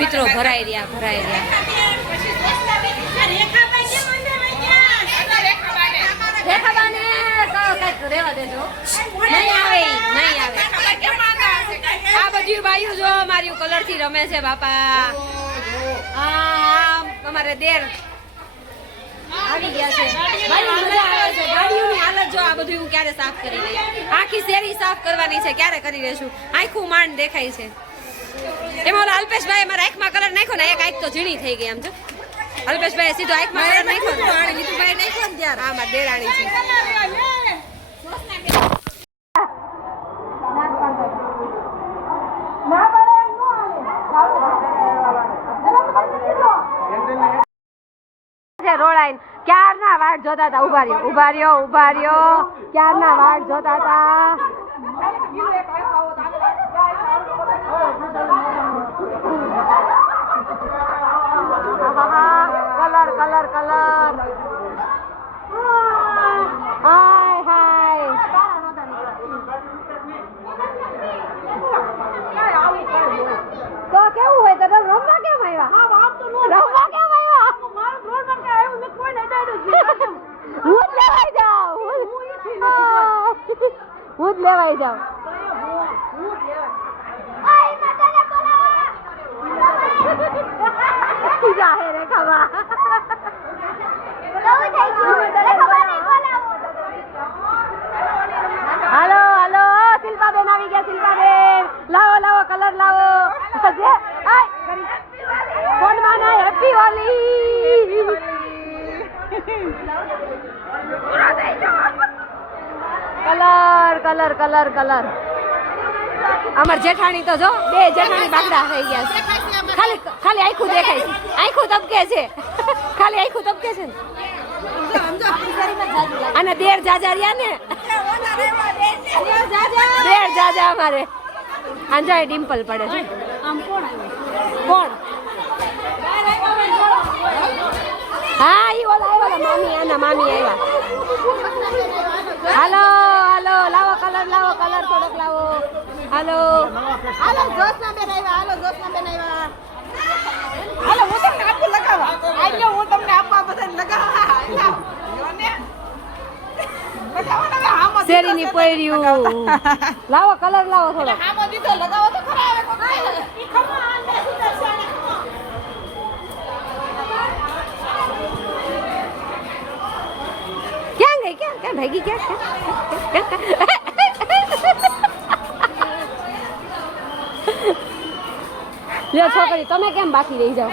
મિત્રો ભરાઈ રહ્યા રેખાબાને કઈક રેવા દેજો નહીં આવે આ બધી બાયું જો મારી કલર થી રમે છે બાપા અમારે દેર આવી ગયા છે મજા આવે છે ગાડીઓની હાલત જો આ બધું હું ક્યારે સાફ કરી લઈ આખી શેરી સાફ કરવાની છે ક્યારે કરી લેશું આખું માંડ દેખાય છે એમાં ઓલા અલ્પેશભાઈ મારા આંખમાં કલર નાખ્યો ને એક આંખ તો ઝીણી થઈ ગઈ આમ જો અલ્પેશભાઈ સીધો આંખમાં કલર નાખ્યો નીતુભાઈ નાખ્યો ને ત્યારે હા મારી દેરાણી છે રોડાઈ ક્યારના વાટ જોતા હતા ઉભા રહ્યો ક્યારના વાટ જોતા હતા કલર હાય તો કેવું હોય તો રમવા કેમ આવ્યા હું જ લેવાઈ જાઉં રે ખબર હાલો શિલ્પાબેન આવી ગયા શિલ્પાબેન લાવો કલર લાવો ફોનમાં ના હેપી હોલી કલર અમાર જેઠાણી તો જો બે જેઠાણી બાગડા થઈ ગયા છે ખાલી આખું દેખાય છે આખું તબકે છે ખાલી આખું તબકે છે ને અને દેર જાજા ને દેર જાજા અમારે અંજાય ડિમ્પલ પડે છે કોણ હા ઈ ઓલા મામી આવ્યા હાલો લાવો કલર થોડોક લાવો હાલો જોશનાબેન આવ્યા હાલો હું તમને આપું લગાવવા આજો હું તમને આપવા બધાને લગાવવા શેરીની પોયર્યું લાવો કલર લાવો થોડો આમો દીધો લગાવો તો ખરા આવે ક્યાં ભાગી ક્યાં લ્યો છોકરી તમે કેમ બાકી રહી જાઓ